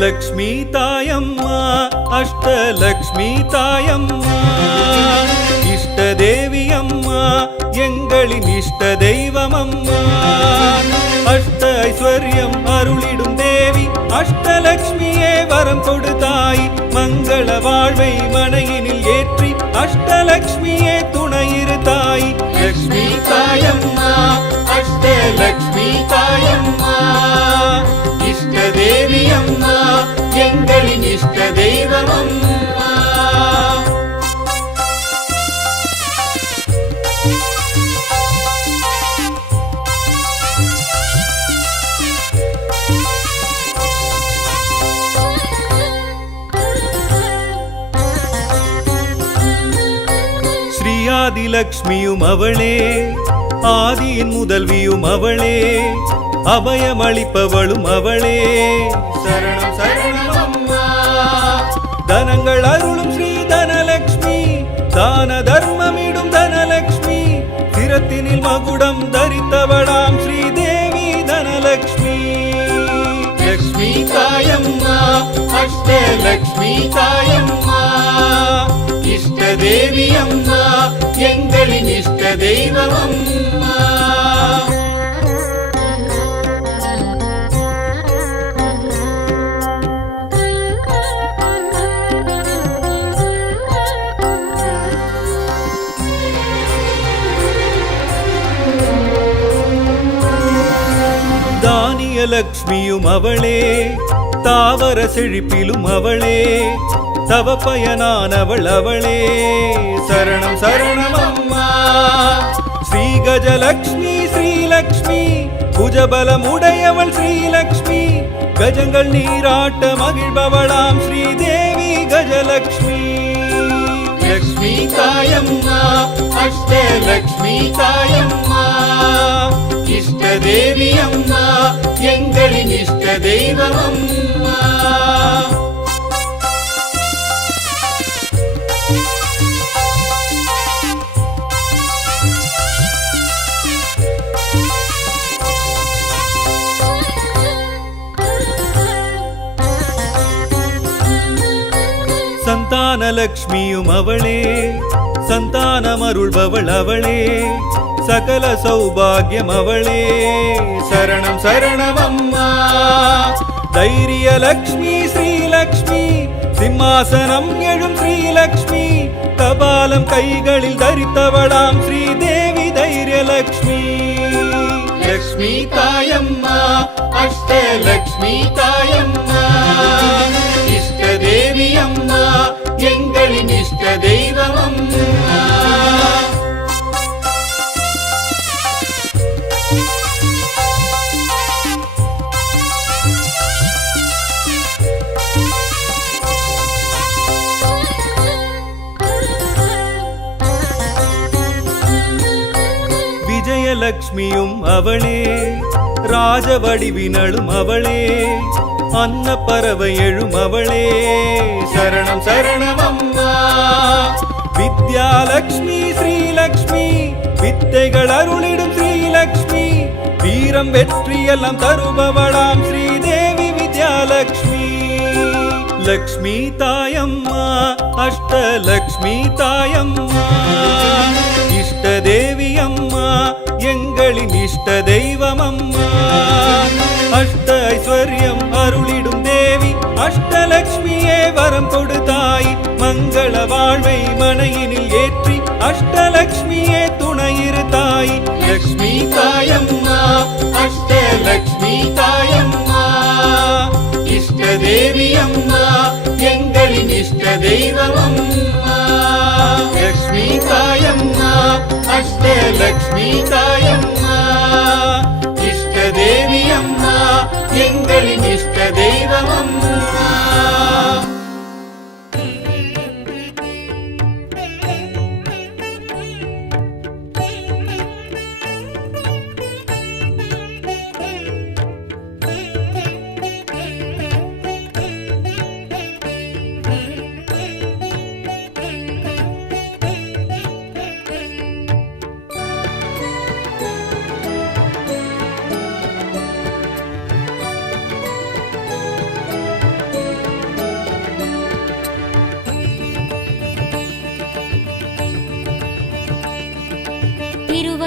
லக்ஷ்மி தாயம்மா அஷ்டலக்ஷ்மி தாயம்மா இஷ்ட தேவி அம்மா எங்களின் இஷ்ட தெய்வம் அம்மா அஷ்ட ஐஸ்வர்யம் அருளிடும் தேவி அஷ்டலக்ஷ்மியே வரம் கொடுத்தாய் மங்கள வாழ்வை மனையினில் ஏற்றி அஷ்டலக்ஷ்மியே துணையிரு தாய் லக்ஷ்மி தாயம்மா அஷ்டலக்ஷ்மி தாயம்மா இஷ்ட தேவி அம்மா எங்களின் இஷ்ட தெய்வம் அம்மா ஆதிலக்ஷ்மியும் அவளே ஆதியின் முதல்வியும் அவளே அபயமளிப்பவளும் அவளே சரணம் சரணம் அம்மா தனங்கள் அருளும் ஸ்ரீ தனலக்ஷ்மி தான தர்மமிடும் தனலக்ஷ்மி சிரத்தினில் மகுடம் தரித்தவளாம் ஸ்ரீதேவி தனலக்ஷ்மி லக்ஷ்மி தாயம்மா அஷ்டலக்ஷ்மி தாயம்மா இஷ்ட தேவி அம்மா எங்களின் இஷ்ட தெய்வம் அம்மா தானியலக்ஷ்மியும் அவளே தாவர செழிப்பிலும் அவளே தவ பயனானவள் அவளே சரணம் சரணம் அம்மா ஸ்ரீ கஜலக்ஷ்மி ஸ்ரீலக்ஷ்மி புஜபலமுடையவள் ஸ்ரீலக்ஷ்மி கஜங்கள் நீராட்ட மகிழ்பவளாம் ஸ்ரீதேவி கஜலக்ஷ்மி லக்ஷ்மி தாயம்மா அஷ்டலக்ஷ்மி தாயம்மா இஷ்ட தேவி அம்மா எங்களின் இஷ்ட தெய்வம் அம்மா சந்தானலக்ஷ்மியும் அவளே சந்தானமருள்பவள் அவளே சகல சௌபாகியம் அவளே சரணம் சரணம் அம்மா தைரியலக்ஷ்மி ஸ்ரீலக்ஷ்மி சிம்மாசனம் எழும் ஸ்ரீலக்ஷ்மி கபாலம் கைகளில் தரித்தவளாம் ஸ்ரீதேவி தைரியலக்ஷ்மி லக்ஷ்மி தாயம்மா அஷ்டலக்ஷ்மி தாயம்மா இஷ்ட தேவி அம்மா எங்களின் இஷ்ட தெய்வம் அம்மா விஜயலக்ஷ்மியும் அவளே ராஜவடிவினளும் அவளே அன்ன பறவை எழும் அவளே சரணம் சரணம் அம்மா வித்யாலக்ஷ்மி ஸ்ரீலக்ஷ்மி வித்தைகள் அருளிடும் ஸ்ரீலக்ஷ்மி வீரம் வெற்றியெல்லாம் தருபவளாம் ஸ்ரீதேவி வித்யாலக்ஷ்மி லக்ஷ்மி தாயம்மா அஷ்டலக்ஷ்மி தாயம்மா இஷ்ட தேவி அம்மா எங்களின் இஷ்ட தெய்வம் அம்மா அஷ்ட ஐஸ்வர்யம் அருளிடும் தேவி அஷ்டலக்ஷ்மியே வரம் கொடுத்தாய் மங்கள வாழ்வை மனையினில் ஏற்றி அஷ்டலக்ஷ்மியே துணையிரு தாய் லக்ஷ்மி தாயம்மா அஷ்டலக்ஷ்மி தாயம்மா இஷ்ட தேவி அம்மா எங்களின் இஷ்ட தெய்வம் அம்மா லக்ஷ்மி தாயம்மா அஷ்டலக்ஷ்மி தாயம்மா இஷ்ட தேவி அம்மா எங்களின் இஷ்ட தெய்வம் அம்மா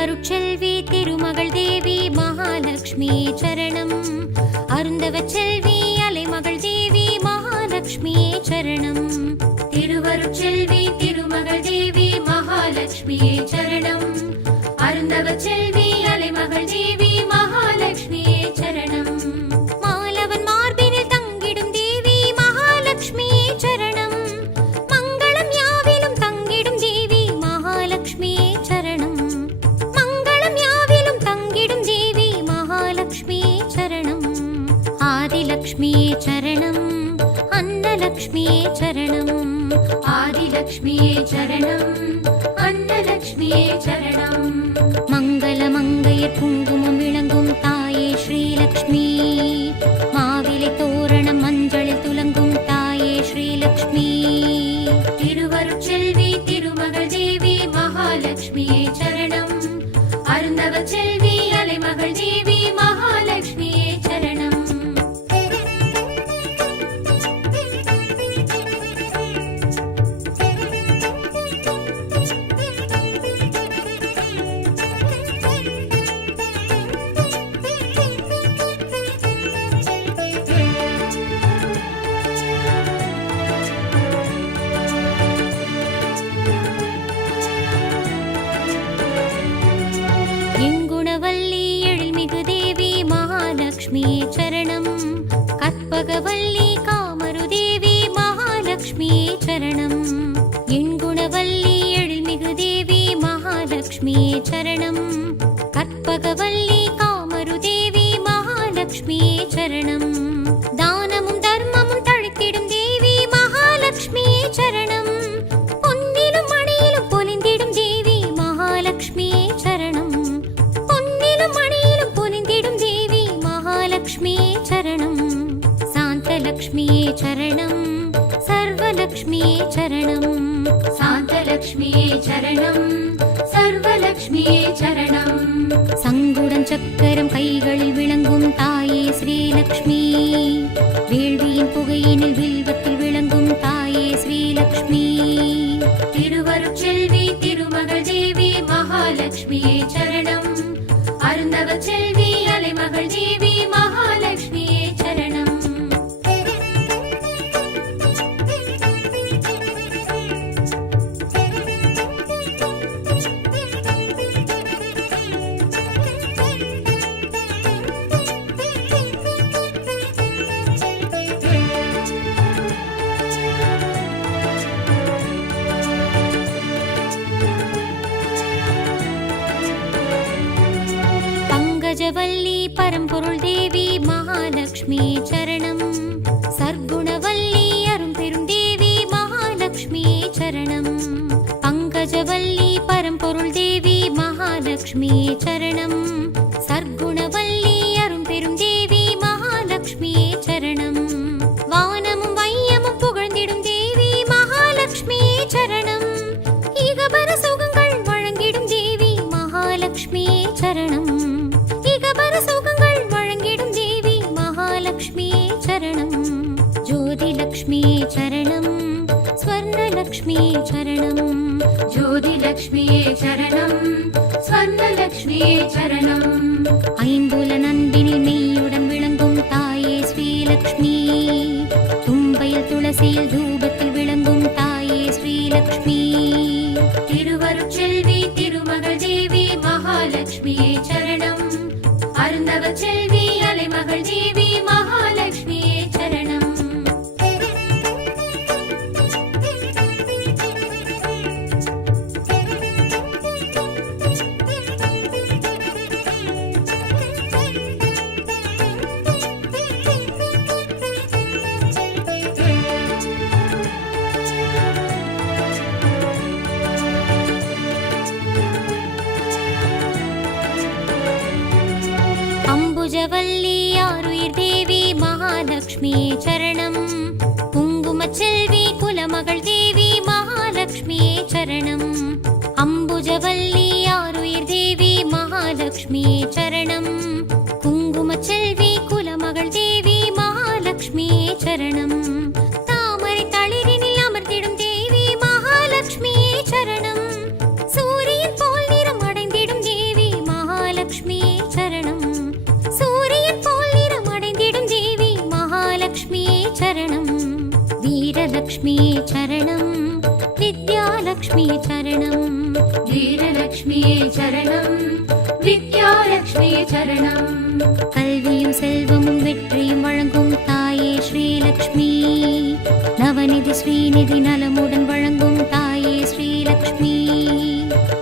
திருவருட்செல்வி திருமகள் தேவி மகாலட்சுமி சரணம். அருந்தவச்செல்வி அலைமகள் தேவி மகாலட்சுமி சரணம். திருவருட்செல்வி திருமகள் தேவி மகாலட்சுமி சரணம். அருந்தவச்செல்வி அலைமகள் தேவி மகாலட்சுமி சரணம். மாலவன் மார்பினில் தங்கிடும் தேவி மகாலட்சுமி சரணம். மங்களம் யாவிலும் தங்கிடும் தேவி மகாலட்சுமி சரணம். மங்களம் யாவிலும் தங்கிடும் தேவி மகாலட்சுமி சரணம். ஆதிலக்ஷ்மி சரணம். அன்னலக்ஷ்மி சரணம். ஆதிலக்ஷ்மி சரணம். அன்னலக்ஷ்மி சரணம். மங்கள மங்கையர் குங்குமம் விளங்கும் தாயே ஸ்ரீலக்ஷ்மி. மாவிலை தோரணம் மஞ்சளில் துலங்கும் தாயே ஸ்ரீலக்ஷ்மி. திருவருட்செல்வி திருமகள் தேவி மகாலட்சுமி சரணம். அருந்தவச்செல்வி அலைமகள் தேவி மகாலட்சுமி சரணம். எங்குணவல்லி எழில்மிகு தேவி மகாலட்சுமி சரணம். கற்பகவல்லி காமரு தேவி மகாலட்சுமி சரணம். எண்குணவல்லி எழில்மிகு தேவி மகாலட்சுமி சரணம். கற்பகவல்லி காமரு தேவி மகாலட்சுமி சரணம். தானமும் தர்மமும் தழைத்திடும் தேவி மகாலட்சுமி சரணம். பொன்னிலும் மணியிலும் பொலிந்திடும் தேவி மகாலட்சுமி சரணம். பொன்னிலும் மணியிலும் பொலிந்திடும் தேவி மகாலட்சுமி சரணம். சாந்தலக்ஷ்மி சரணம். சர்வலக்ஷ்மி சரணம். சாந்தலக்ஷ்மி சரணம். சர்வலக்ஷ்மி சரணம். சங்குடன் சக்கரம் கைகளில் விளங்கும் தாயே ஸ்ரீலக்ஷ்மி. வேள்வியின் புகையினில் வில்வத்தில் விளங்கும் தாயே ஸ்ரீலக்ஷ்மி. திருவருட்செல்வி திருமகள் தேவி மகாலட்சுமி சரணம். அருந்தவச்செல்வி அலைமகள் தேவி மகாலட்சுமி சரணம். பங்கஜவல்லி பரம்பொருள் தேவி மகாலட்சுமி சரணம். சர்க்குணவல்லி அரும்பெரும் தேவி மகாலட்சுமி சரணம். பங்கஜவல்லி பரம்பொருள் தேவி மகாலட்சுமி சரணம். சர்க்குணவல்லி அரும்பெரும் தேவி மகாலட்சுமி சரணம். வானமும் வையமும் புகழ்ந்திடும் தேவி மகாலட்சுமி சரணம். இகபர சுகங்கள் வழங்கிடும் தேவி மகாலட்சுமி சரணம். இகபர சுகங்கள் வழங்கிடும் தேவி மகாலட்சுமி சரணம். ஜோதிலக்ஷ்மி சரணம். ஸ்வர்ணலக்ஷ்மி சரணம். ஜோதிலக்ஷ்மி சரணம். ஸ்வர்ணலக்ஷ்மி சரணம். ஐம்புல நந்தினில் மெய்யுடன் விளங்கும் தாயே ஸ்ரீலக்ஷ்மி. தும்பையில் துளசியில் தூபத்தில் விளங்கும் தாயே ஸ்ரீலக்ஷ்மி. திருவருட்செல்வி திருமகள் தேவி மகாலட்சுமி சரணம். அருந்தவச்செல்வி அலைமகள் தேவி மகாலட்சுமி சரணம். அம்புஜவல்லி ஆருயிர் தேவி மகாலட்சுமி சரணம். குங்குமச்செல்வி குலமகள் தேவி மகாலட்சுமி சரணம். அம்புஜவல்லி ஆருயிர் தேவி மகாலட்சுமி சரணம். குங்குமச்செல்வி குலமகள் தேவி மகாலட்சுமி சரணம். தாமரை தளிரினில் அமர்ந்திடும் தேவி மகாலட்சுமி சரணம். சூரியன் போல் நிறம் அடைந்திடும் தேவி வீரலக்ஷ்மியே சரணம் வித்யாலக்ஷ்மியே சரணம் வீரலக்ஷ்மியே சரணம் வித்யாலக்ஷ்மியே சரணம் கல்வியும் செல்வமும் வெற்றியும் வழங்கும் தாயே ஸ்ரீலக்ஷ்மி நவநிதி ஸ்ரீநிதி நலமுடன் வழங்கும் தாயே ஸ்ரீலக்ஷ்மி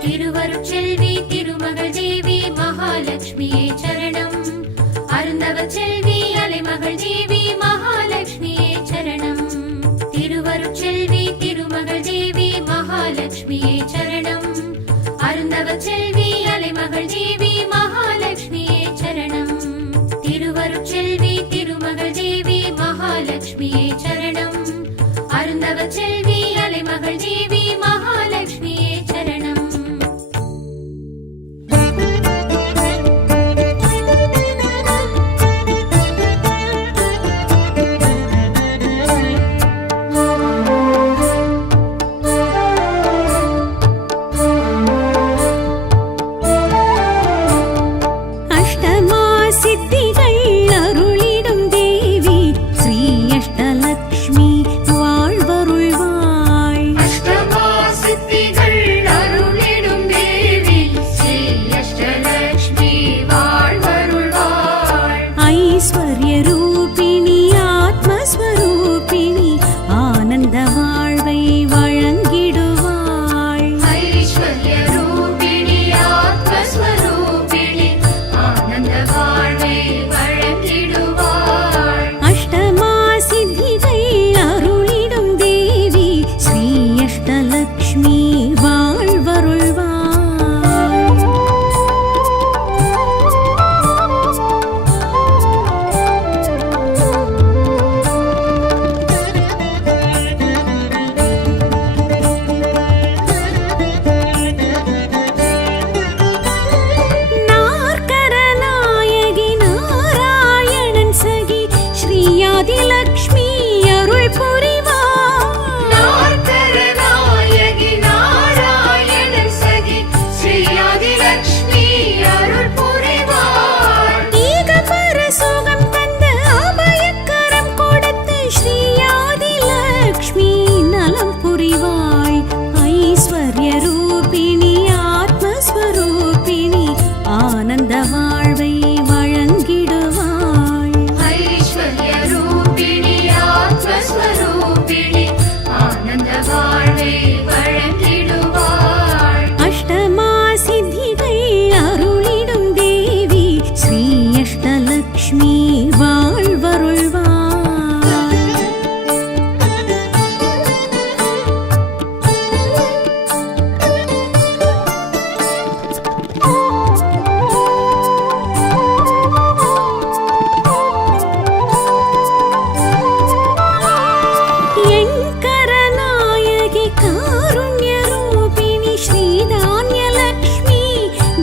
திருவருட்செல்வி திருமகள் தேவி மகாலட்சுமியே சரணம் அருந்தவ செல்வி அலைமகள் தேவி மகாலட்சுமியே சரணம் திருவருட்செல்வி திருமகள் தேவி மகாலட்சுமியே சரணம் அருந்தவ செல்வி அலைமகள் தேவி மகாலட்சுமியே சரணம் திருவருட்செல்வி திருமகள் தேவி மகாலட்சுமியே சரணம் அருந்தவ செல்வி அலைமகள் தேவி மகாலட்சுமியே சரணம் அஷ்டமா சித்திகள் அருளிடும் தேவி ஸ்ரீ அஷ்டலக்ஷ்மி வாழ்வருள்வாய் அஷ்டமா சித்திகள் அருளிடும் தேவி ஸ்ரீ அஷ்டலக்ஷ்மி வாழ்வருள்வாள் ஐஸ்வர்ய ரூபிணி ஆத்மஸ்வரூபிணி ஆனந்த வாழ்வை வழங்கிடுவாய் ஐஸ்வர்ய ரூபிணி ஆத்மஸ்வரூபிணி ஆனந்த வாழ்வை வழங்கிடுவாள் அஷ்டமா சித்திகள் அருளிடும் தேவி ஸ்ரீ அஷ்டலக்ஷ்மி வாழ்வருள்வாய் நாற்கரநாயகி நாராயணன் சகி ஸ்ரீயாதிலக்ஷ்மி அருள் புரிவாய் நாற்கரநாயகி நாராயணன் சகி ஸ்ரீயாதிலக்ஷ்மி அருள் புரிவாள் ஈகபர சுகம் தந்த அபயக்கரம் கொடுத்து ஸ்ரீயாதிலக்ஷ்மி நலம் புரிவாய் ஐஸ்வர்ய ரூபிணி ஆத்மஸ்வரூபிணி ஆனந்த வாழ்வை வழங்கிடுவாய் ஐஸ்வர்ய ரூபிணி ஆத்மஸ்வரூபிணி ஆனந்த வாழ்வை வழங்கிடுவாள் அஷ்டமா சித்திகள் அருளிடும் தேவி ஸ்ரீ அஷ்டலக்ஷ்மி வாழ்வருள்வாய் எண்கரநாயகி காருண்ய ரூபிணி ஸ்ரீதான்யலக்ஷ்மி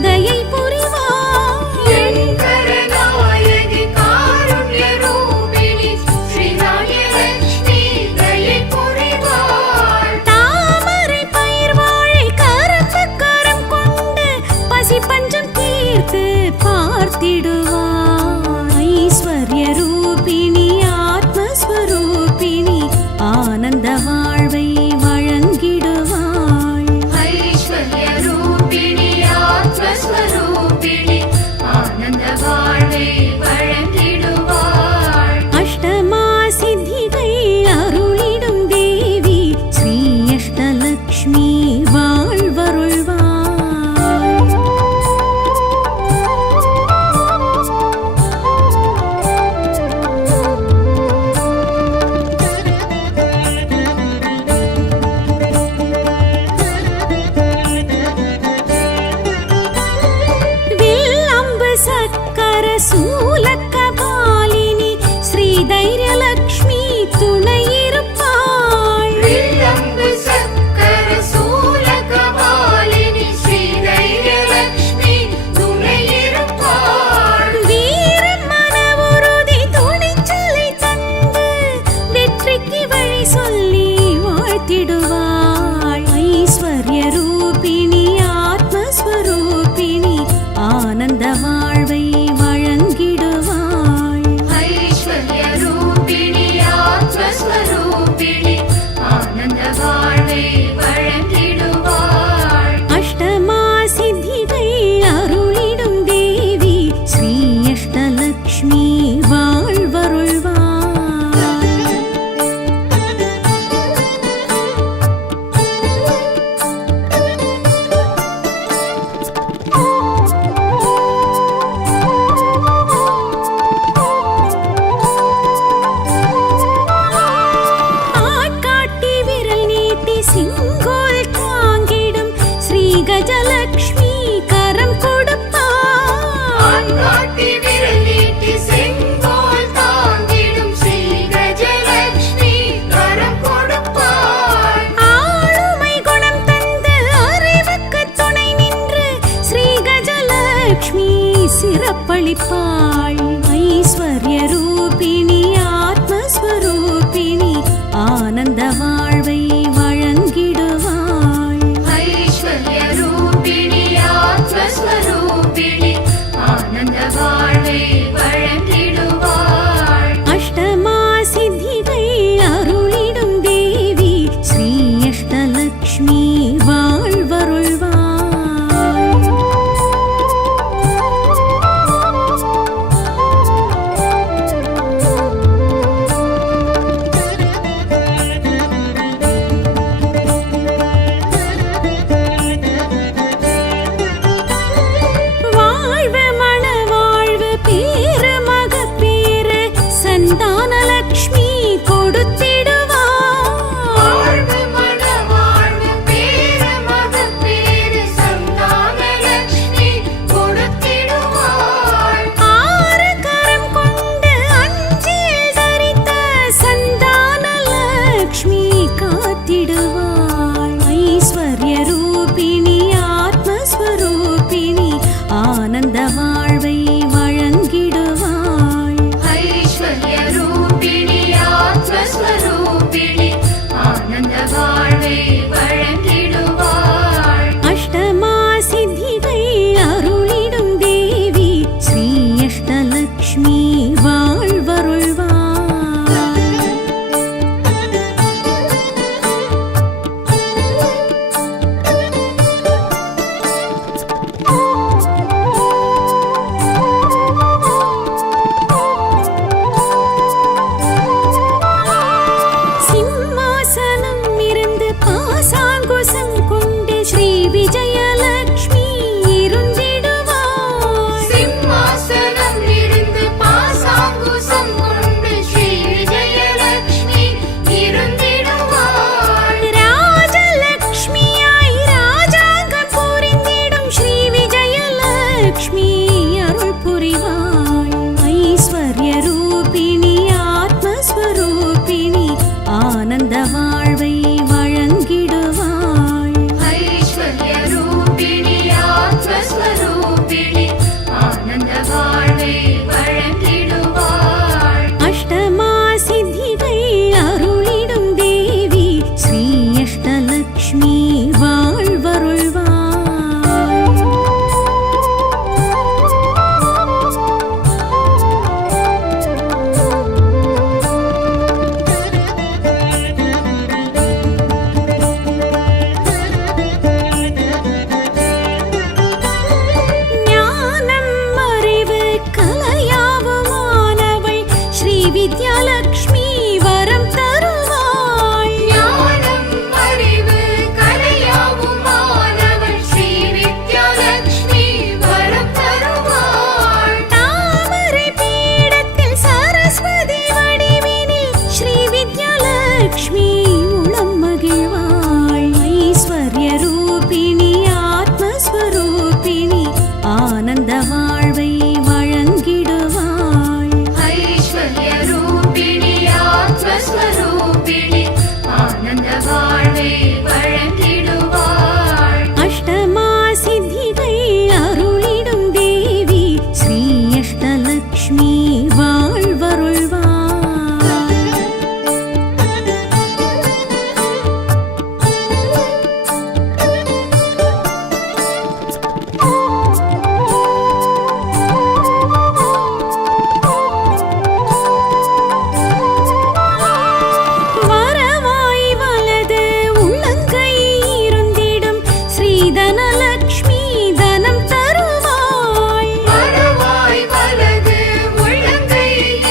தயை புரிவாய் எண்கரநாயகி காருண்ய ரூபிணி ஸ்ரீராயலக்ஷ்மி தயை புரிவாள் தாமரை பயிர் வாழை கரப்பு கரம் கொண்டு பசி பஞ்சம் தீர்த்து பார்த்திடுவாய் ஐஸ்வர்ய ரூபிணி ஆத்மஸ்வரூபிணி ஆனந்த வாழ்வை வழங்கிடுவாய் ஐஸ்வர்ய ரூபிணி ஆத்மஸ்வரூபிணி ஆனந்த வாழ்வை வழங்கிடுவாள் அஷ்டமா சித்திகள் அருளிடும் தேவி ஸ்ரீ அஷ்டலக்ஷ்மி வாழ்வருள்வாய் வில்லம்பு சக்கர சூலக்கபாலினி ஸ்ரீ தைரியலக்ஷ்மி துணையிருப்பாள் வில்லம்பு சக்கர சூலகபாலினி ஸ்ரீதைரியலக்ஷ்மி துணையிருப்பாள் வீரம் மனவுறுதி துணிச்சலை தந்து வெற்றிக்கு வழி சொல்லி வாழ்த்திடுவாள் ஐஸ்வர்ய ரூபிணி ஆத்மஸ்வரூபிணி ஆனந்த வாழ்வை வழங்கிடுவாய் ஐஸ்வர்ய ரூபிணி சந்தானலக்ஷ்மி கொடுத்திடுவாள். வாழ்வு மனவாழ்வு பேரு மகப்பேறு சந்தானலக்ஷ்மி கொடுத்திடுவாள். ஆறு கரம் கொண்டு அஞ்சில் தரித்த சந்தானலக்ஷ்மி காத்திடுவாள். ஐஸ்வர்ய ரூபிணி ஆத்மஸ்வரூபிணி ஆனந்த வாழ்வை வழங்கிடுவாள். ஐஸ்வர்ய ரூபிணி ஆத்மஸ்வரூபிணி ஆனந்த வாழ்வை வழங்கிடுவாள். அஷ்டமா சித்திகள் அருளிடும் தேவி ஸ்ரீ அஷ்டலக்ஷ்மி வாழ்வருள்வாள். சிம்மாசனம் இருந்து பாசாங்குசம் கொண்டு ஸ்ரீ விஜயலக்ஷ்மி இருந்திடுவாள். சிம்மாசனம் இருந்து பாசாங்குசம் கொண்டு ஸ்ரீ விஜயலக்ஷ்மி இருந்திடுவாள். ராஜலக்ஷ்மியாய் ராஜாங்கம் புரிந்திடும் ஸ்ரீ விஜயலக்ஷ்மி அருள் புரிவாள். ஐஸ்வர்ய ரூபிணி ஆத்மஸ்வரூபிணி ஆனந்த வாழ்வை வழங்கிடுவாள். ஐஸ்வர்ய ரூபிணி ஆத்மஸ்வரூபிணி ஆனந்த வாழ்வை வழங்கிடுவாள். அஷ்டமா சித்திகள் அருளிடும் தேவி ஸ்ரீ அஷ்டலக்ஷ்மி வாழ்வருள்வாள். ஞானம் அறிவு கலையாவுமானவள் ஸ்ரீ வித்யாலக்ஷ்மி வரம் தருவாள். ஞானம் அறிவு கலையாவுமானவள் ஸ்ரீ வித்யாலக்ஷ்மி வரம் தருவாள். தாமரை பீடத்தில் சரஸ்வதி வடிவினில் ஸ்ரீ வித்யாலக்ஷ்மி உளம் மகிழ்வாள். ஐஸ்வர்ய ரூபிணி ஆத்மஸ்வரூபிணி ஆனந்த வாழ்வை வழங்கிடுவாள். ஐஸ்வர்ய ரூபிணி ஆத்மஸ்வரூபிணி ஆனந்த வாழ்வை வழங்கிடுவாள். அஷ்டமா சித்திகள் அருளிடும் தேவி ஸ்ரீ அஷ்டலக்ஷ்மி வாழ்வருள்வாள். வரவாய் வலது உள்ளங்கை இருந்திடும் ஸ்ரீதனலக்ஷ்மி தனம் தருவாள். வரவாய் வலது உள்ளங்கை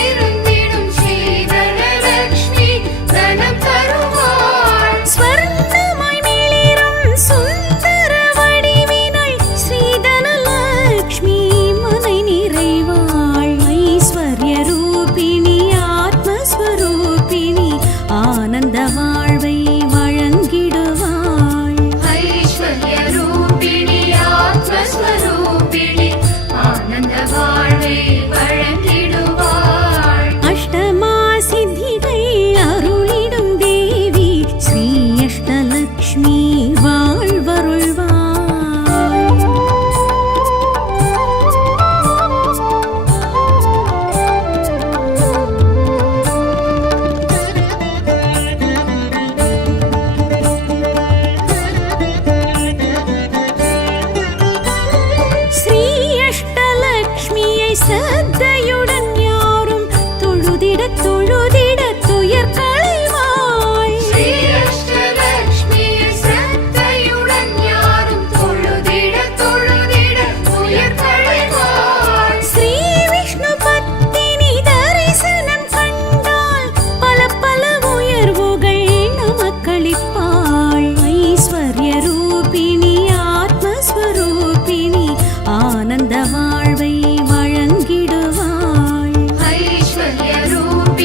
இருந்திடும் ஸ்ரீதனலக்ஷ்மி தனம் தருவாள். ஸ்வர்ணமாய் மிளிரும் சுந்தர வடிவினாள் ஸ்ரீதனலக்ஷ்மி மனை நிறைவாள். ஐஸ்வர்ய ரூபிணி ஆத்மஸ்வரூபிணி ஆனந்த வாழ்வை வழங்கிடுவாள். ஐஸ்வர்ய ரூபிணி ஆத்மஸ்வரூபிணி ஆனந்த வாழ்வை வழங்கிடுவாள். அஷ்டமா சித்திகள் அருளிடும் தேவி ஸ்ரீ அஷ்டலக்ஷ்மி வாழ்வருள்வாள். ஸ்ரீ அஷ்டலக்ஷ்மியை சத்தையுடன் யாரும் தொழுதிட தொழுதிட துயர் களைவாள். ஸ்ரீ அஷ்டலக்ஷ்மியை சத்தையுடன் யாரும் தொழுதிட தொழுதிட உயர் களைவாள். ஸ்ரீ விஷ்ணு பத்தினி தரிசனம் கண்டால் பல பல உயர்வுகள் நமக்களிப்பாள். ஐஸ்வர்ய ரூபிணி ஆத்மஸ்வரூபிணி ஆனந்த வாழ்வை வழங்கிடுவாள். ஐஸ்வர்ய ரூபிணி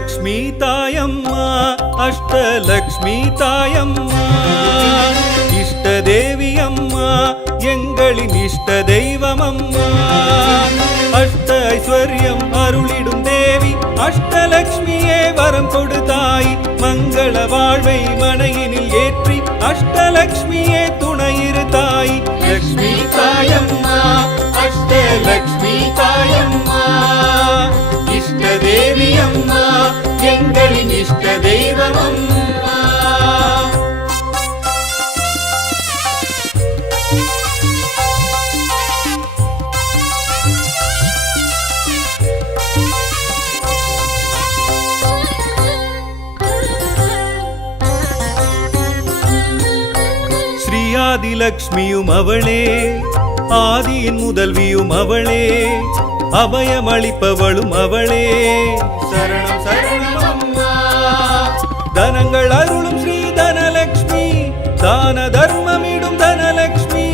லக்ஷ்மி தாயம்மா அஷ்டலக்ஷ்மி தாயம்மா இஷ்ட தேவி அம்மா எங்களின் இஷ்ட தெய்வம் அம்மா அஷ்ட ஐஸ்வர்யம் அருளிடும் தேவி அஷ்டலக்ஷ்மியே வரம் கொடுத்தாய் மங்கள வாழ்வை மனையினில் ஏற்றி அஷ்டலக்ஷ்மியே துணையிரு தாய் லக்ஷ்மி தாயம்மா அஷ்டலக்ஷ்மி தாயம்மா இஷ்ட தேவி அம்மா எங்களின் இஷ்ட தெய்வம் அம்மா ஆதிலக்ஷ்மியும் அவளே ஆதியின் முதல்வியும் அவளே அபயமளிப்பவளும் அவளே சரணம் சரணம் அம்மா தனங்கள் அருளும் ஸ்ரீ தனலக்ஷ்மி தான தர்மமிடும் தனலக்ஷ்மி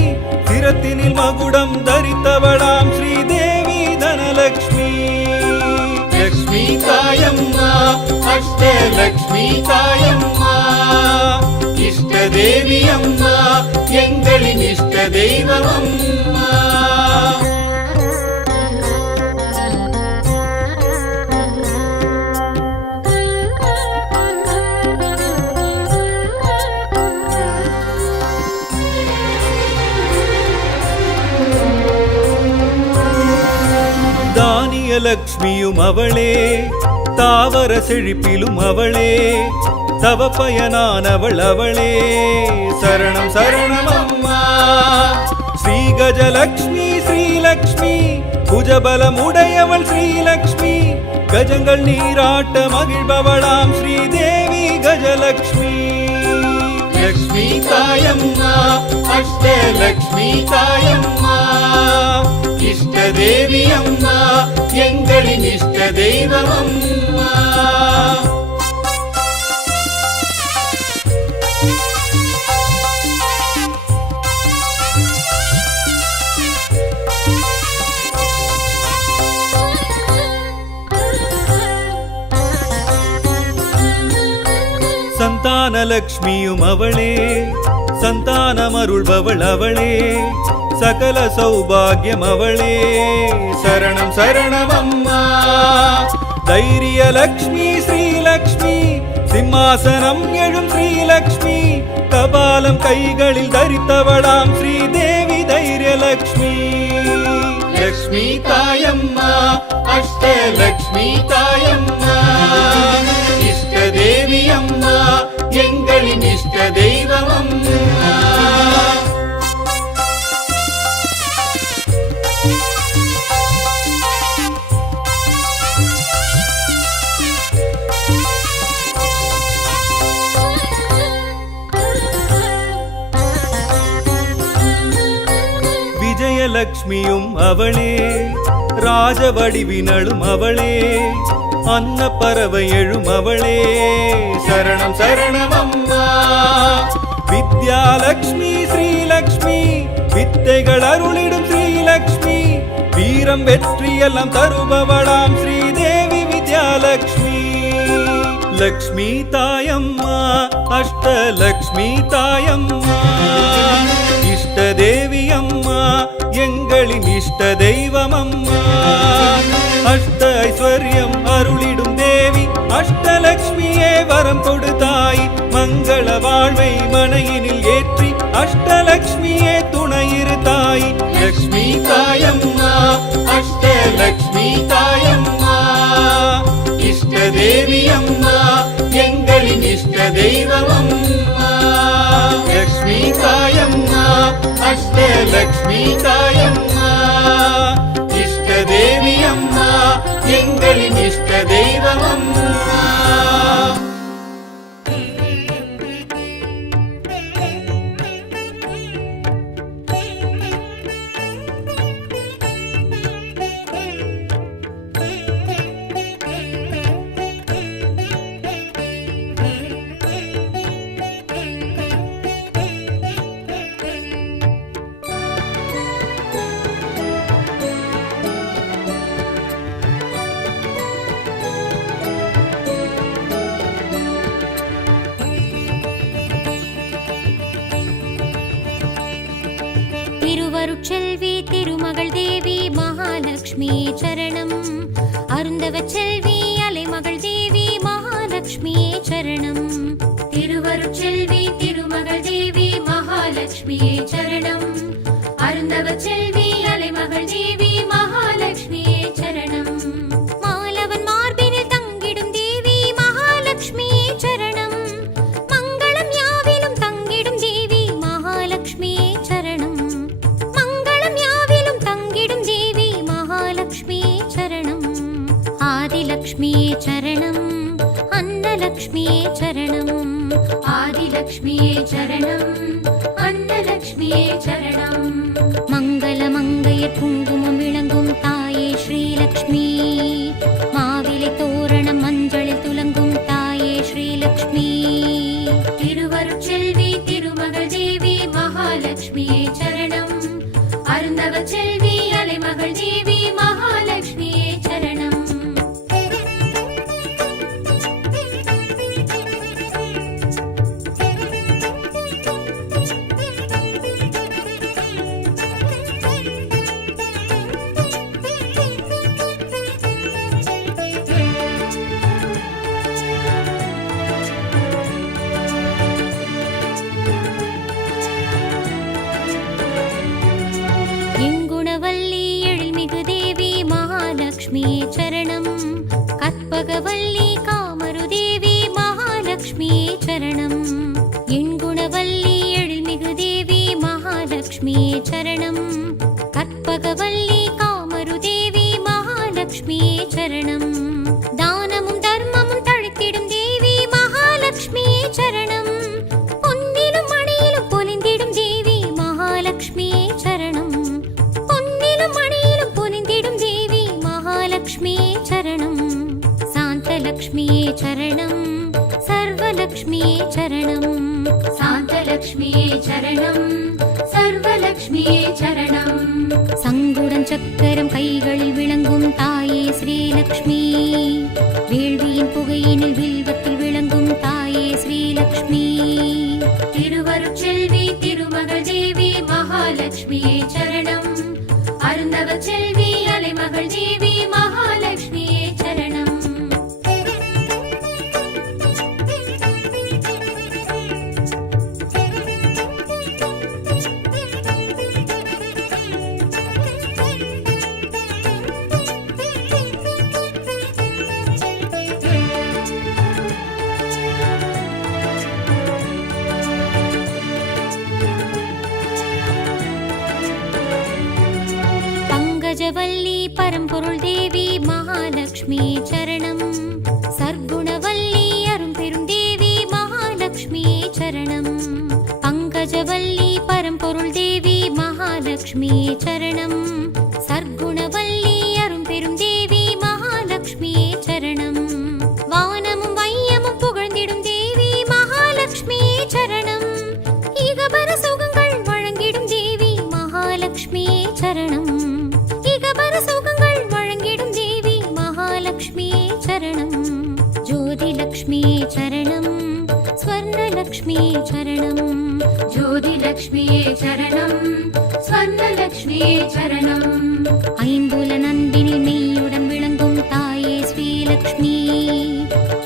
சிரத்தினில் மகுடம் தரித்தவளாம் ஸ்ரீதேவி தனலக்ஷ்மி லக்ஷ்மி தாயம்மா அஷ்டலக்ஷ்மி தாயம்மா இஷ்ட தேவி அம்மா எங்களின் இஷ்ட தெய்வம் அம்மா தானியலக்ஷ்மியும் அவளே தாவர செழிப்பிலும் அவளே தவ பயனானவள் அவளே சரணம் சரணம் அம்மா ஸ்ரீ கஜலக்ஷ்மி ஸ்ரீலக்ஷ்மி புஜபலம் உடையவள் ஸ்ரீலக்ஷ்மி கஜங்கள் நீராட்ட மகிழ்பவளாம் ஸ்ரீதேவி கஜலக்ஷ்மி லக்ஷ்மி தாயம்மா அஷ்டலக்ஷ்மி தாயம்மா இஷ்ட தேவி அம்மா எங்களின் இஷ்ட தெய்வம் அம்மா சந்தானலக்ஷ்மியும் அவளே சந்தானமருள்பவள் அவளே சகல சௌபாகியம் அவளே சரணம் சரணம் அம்மா தைரியலக்ஷ்மி ஸ்ரீலக்ஷ்மி சிம்மாசனம் எழும் ஸ்ரீலக்ஷ்மி கபாலம் கைகளில் தரித்தவளாம் ஸ்ரீதேவி தைரியலக்ஷ்மி லக்ஷ்மி தாயம்மா அஷ்டலக்ஷ்மி தாயம்மா இஷ்ட தேவி அம்மா எங்களின் இஷ்ட தெய்வம் அம்மா விஜயலக்ஷ்மியும் அவளே ராஜவடிவினளும் அவளே அன்ன பறவை எழும் அவளே சரணம் சரணம் அம்மா வித்யாலக்ஷ்மி ஸ்ரீலக்ஷ்மி வித்தைகள் அருளிடும் ஸ்ரீலக்ஷ்மி வீரம் வெற்றியெல்லாம் தருபவளாம் ஸ்ரீதேவி வித்யாலக்ஷ்மி லக்ஷ்மி தாயம்மா அஷ்டலக்ஷ்மி தாயம்மா இஷ்ட தேவி அம்மா எங்களின் இஷ்ட தெய்வம் அம்மா அஷ்ட ஐஸ்வர்யம் அருளிடும் தேவி அஷ்டலக்ஷ்மியே வரம் கொடுத்தாய் மங்கள வாழ்வை மனையினில் ஏற்றி அஷ்டலக்ஷ்மியே துணையிரு தாய் லக்ஷ்மி தாயம்மா அஷ்டலக்ஷ்மி தாயம்மா இஷ்ட தேவி அம்மா எங்களின் இஷ்ட தெய்வம் அம்மா லக்ஷ்மி தாயம்மா அஷ்டலக்ஷ்மி தாயம்மா இஷ்ட தேவி அம்மா எங்களின் இஷ்ட தெய்வம் அம்மா திருவருட்செல்வி திருமகள் தேவி மகாலட்சுமி சரணம். அருந்தவ செல்வி அலைமகள் தேவி மகாலட்சுமி சரணம். திருவருட்செல்வி திருமகள் தேவி மகாலட்சுமி சரணம். அருந்தவ செல்வி அலைமகள் தேவி மகாலட்சுமி சரணம். மாலவன் மார்பினில் தங்கிடும் தேவி மகாலட்சுமி சரணம். மங்களம் யாவிலும் தங்கிடும் தேவி மகாலட்சுமி சரணம். மங்களம் யாவிலும் தங்கிடும் தேவி மகாலட்சுமி சரணம். ஆதிலக்ஷ்மி சரணம். அன்னலக்ஷ்மி சரணம். ஆதிலக்ஷ்மி சரணம். அன்னலக்ஷ்மி சரணம். மங்கள மங்கையர் குங்குமம் விளங்கும் தாயே ஸ்ரீலக்ஷ்மி. மாவிலை தோரணம் மஞ்சளில் துலங்கும் தாயே ஸ்ரீலக்ஷ்மி. திருவருட்செல்வி திருமகள் தேவி மகாலட்சுமி சரணம். அருந்தவ செல்வி அலைமகள் தேவி மகாலட்சுமி சரணம். எங்குணவல்லி எழில்மிகு தேவி மகாலட்சுமி சரணம். கற்பகவல்லி காமரு தேவி மகாலட்சுமி சரணம். எண்குணவல்லி எழில்மிகு தேவி மகாலட்சுமி சரணம். கற்பகவல்லி காமரு தேவி மகாலட்சுமி சரணம். தானமும் தர்மமும் தழைத்திடும் தேவி மகாலட்சுமி சரணம். பொன்னிலும் மணியிலும் பொலிந்திடும் தேவி மகாலட்சுமி சரணம். பொன்னிலும் மணியிலும் பொலிந்திடும் தேவி மகாலட்சுமி சரணம். சாந்தலக்ஷ்மியே சரணம். சர்வலக்ஷ்மியே சரணம். சாந்தலக்ஷ்மியே சரணம். சர்வலக்ஷ்மியே சரணம். சங்குடன் சக்கரம் கைகளில் விளங்கும் தாயே ஸ்ரீலக்ஷ்மி. வேள்வியின் புகையினில் வில்வத்தில் விளங்கும் தாயே ஸ்ரீலக்ஷ்மி. திருவருட்செல்வி திருமகள் தேவி மகாலட்சுமியே சரணம். அருந்தவ செல்வி அலைமகள் தேவி மகாலட்சுமியே சரணம். பங்கஜவல்லி பரம்பொருள் தேவி மகாலட்சுமி சரணம். சர்க்குணவல்லி அரும்பெரும் தேவி மகாலட்சுமி சரணம். பங்கஜவல்லி பரம்பொருள் தேவி மகாலட்சுமி சரணம். சர்க்குணவல்லி அரும்பெரும் தேவி மகாலட்சுமி சரணம். வானமும் வையமும் புகழ்ந்திடும் தேவி மகாலட்சுமி சரணம். இகபர சுகங்கள் வழங்கிடும் தேவி மகாலட்சுமி சரணம். இகபர சுகங்கள் வழங்கிடும் தேவி மகாலட்சுமி சரணம். ஜோதிலக்ஷ்மி சரணம். ஸ்வர்ணலக்ஷ்மி சரணம். ஜோதிலக்ஷ்மி சரணம். ஸ்வர்ணலக்ஷ்மி சரணம். ஐம்புல நந்தினில் மெய்யுடன் விளங்கும் தாயே ஸ்ரீலக்ஷ்மி.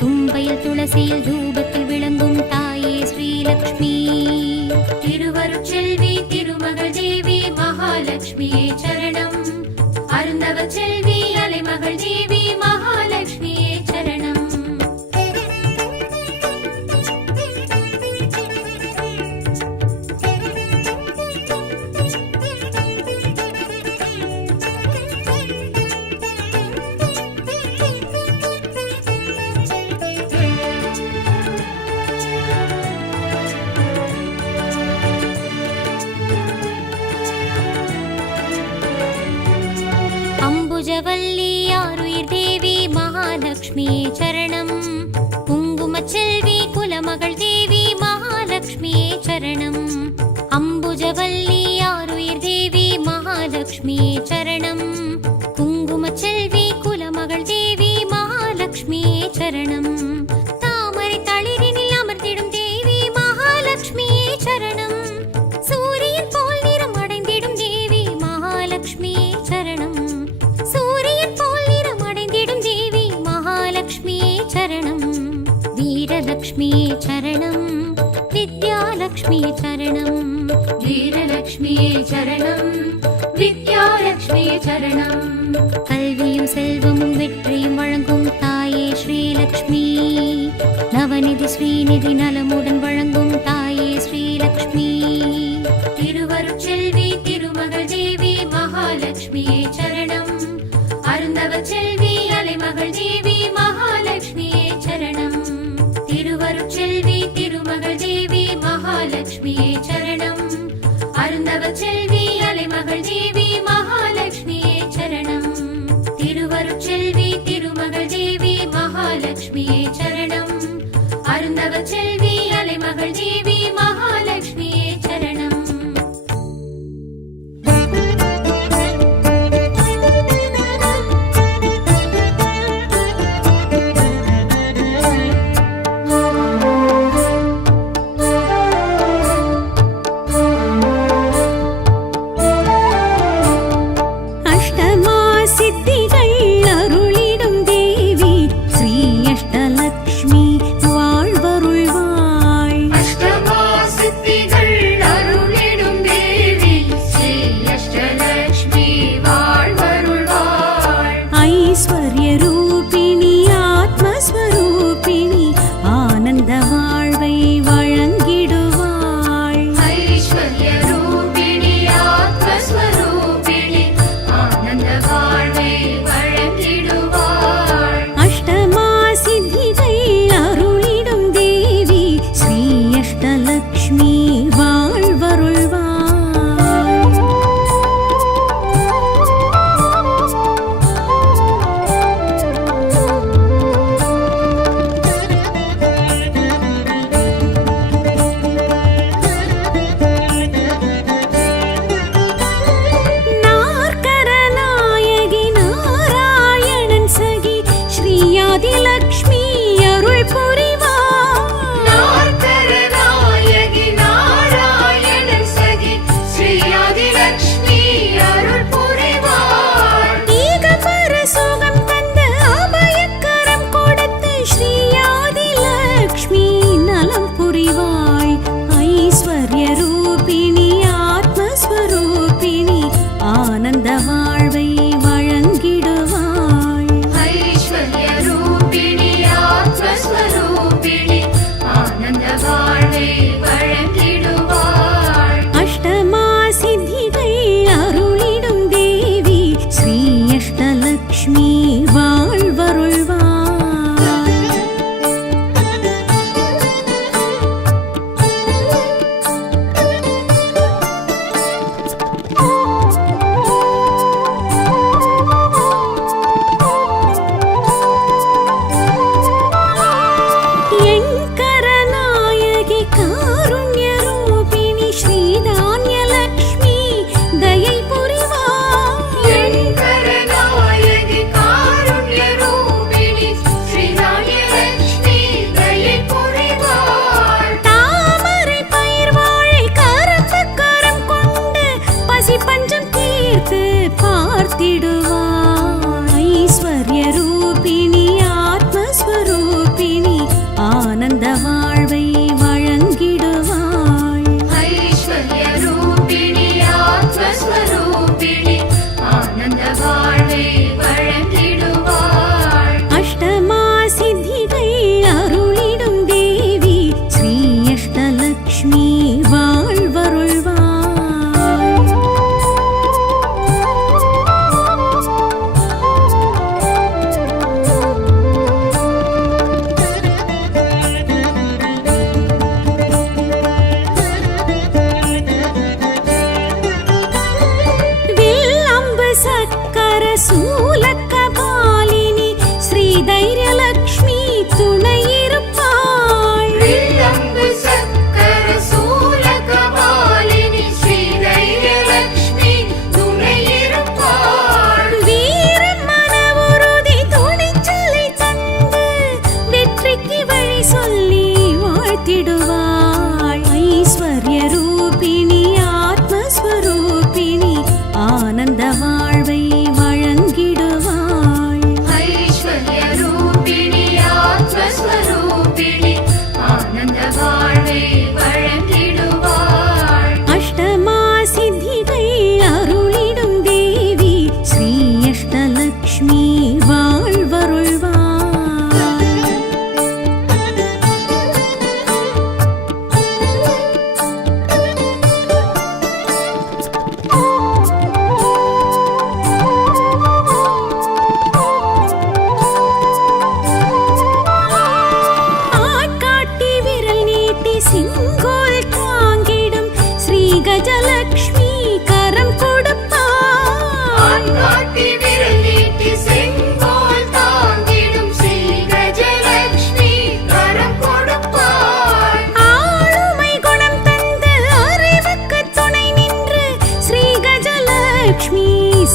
தும்பையில் துளசியில் தூபத்தில் விளங்கும் தாயே ஸ்ரீலக்ஷ்மி. திருவருட்செல்வி திருமகள் தேவி மகாலட்சுமியே சரணம். அருந்தவ செல்வி அலைமகள் தேவி மகாலட்சுமியே சரணம். அம்புஜவல்லி ஆருயிர் தேவி மகாலட்சுமி சரணம். குங்குமச்செல்வி குலமகள் தேவி மகாலட்சுமி சரணம். அம்புஜவல்லி ஆருயிர் தேவி மகாலட்சுமி சரணம். குங்குமச்செல்வி குலமகள் தேவி மகாலட்சுமி சரணம். தாமரை தளிரினில் அமர்ந்திடும் தேவி மகாலட்சுமி சரணம். சூரியன் போல் நிறம் அடைந்திடும் வித்யாலக்ஷ்மியே சரணம். வீரலக்ஷ்மியே சரணம், வித்யாலக்ஷ்மியே சரணம். கல்வியும் செல்வமும் வெற்றியும் வழங்கும் தாயே ஸ்ரீலக்ஷ்மி. நவநிதி ஸ்ரீநிதி நலமுடன் வழங்கும் தாயே ஸ்ரீலக்ஷ்மி. திருவருட்செல்வி திருமகள் தேவி மகாலட்சுமியே சரணம். அருந்தவ செல்வி அலைமகள் தேவி மகாலட்சுமியே சரணம். திருவருட்செல்வி திருமகள் தேவி மகாலட்சுமியே சரணம். அருந்தவ செல்வி அலைமகள் தேவி மகாலட்சுமியே சரணம். திருவருட்செல்வி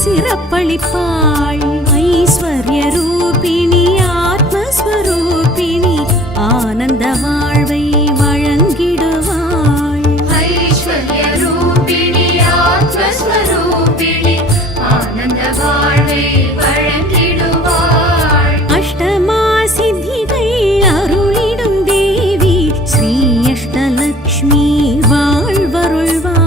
சிறப்பளிப்பாள். ஐஸ்வர்ய ரூபிணி ஆத்மஸ்வரூபிணி ஆனந்த வாழ்வை வழங்கிடுவாள். ஐஸ்வர்ய ரூபிணி ஆத்மஸ்வரூபிணி ஆனந்த வாழ்வை வழங்கிடுவாள். அஷ்டமா சித்திகள் அருளிடும் தேவி ஸ்ரீ அஷ்டலக்ஷ்மி வாழ்வருள்வாள்.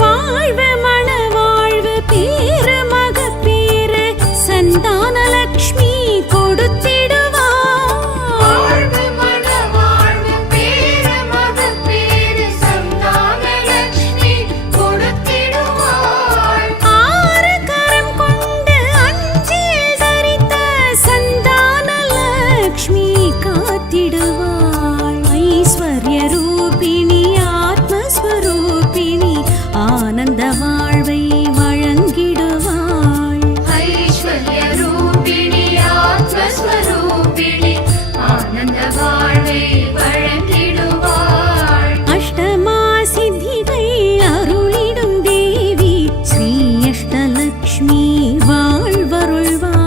வாழ்வு மணவாழ்வு பேரு மகப்பேறு சந்தானலக்ஷ்மி கொடுத்திடுவாள். வாழ்வு மணவாழ்வு பேரு மகப்பேறு சந்தானலக்ஷ்மி கொடுத்திடுவாள். ஆறு கரம் கொண்டு அஞ்சில் தரித்த சந்தானலக்ஷ்மி காத்திடுவாள். ஐஸ்வர்ய ரூபிணி ஆத்மஸ்வரூபிணி ஆனந்த வாழ்வை வழங்கிடுவாள். ஐஸ்வர்ய ரூபிணி ஆத்மஸ்வரூபிணி ஆனந்த வாழ்வை வழங்கிடுவாள். அஷ்டமா சித்திகள் அருளிடும் தேவி ஸ்ரீ அஷ்டலக்ஷ்மி வாழ்வருள்வாள்.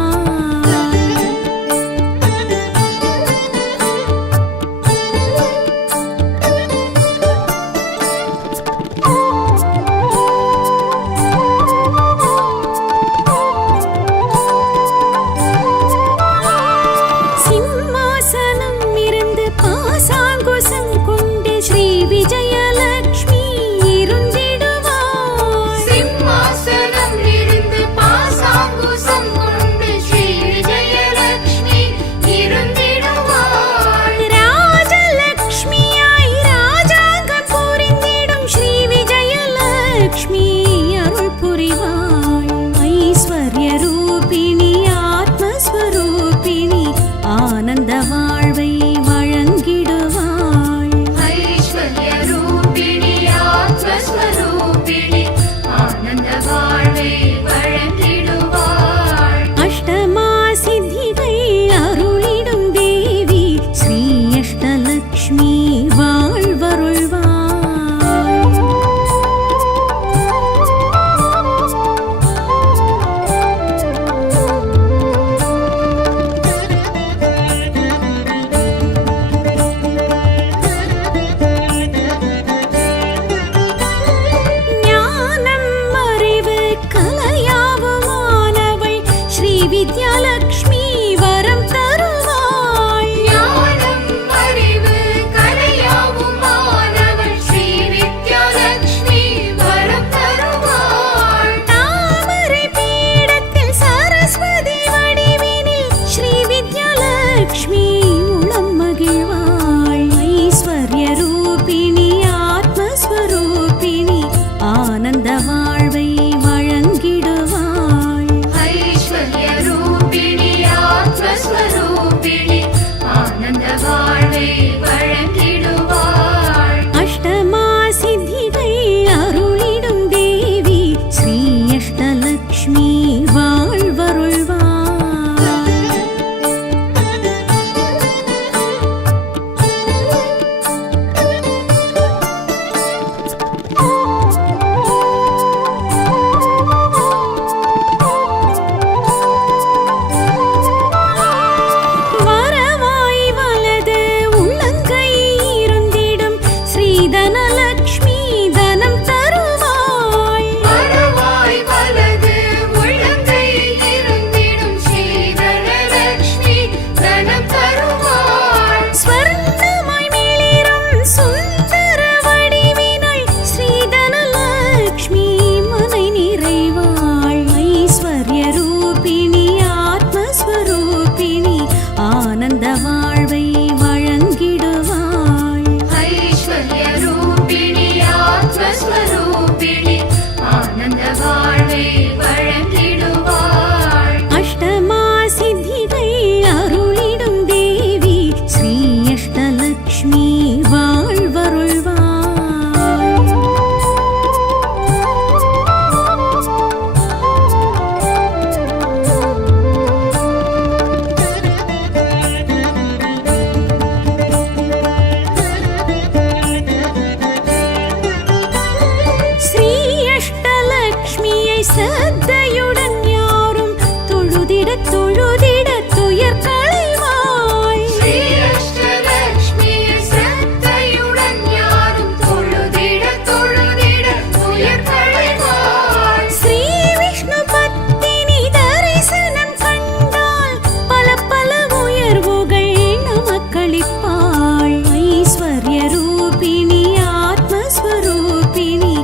ஆத்மஸ்வரூபிணி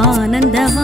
ஆனந்தவா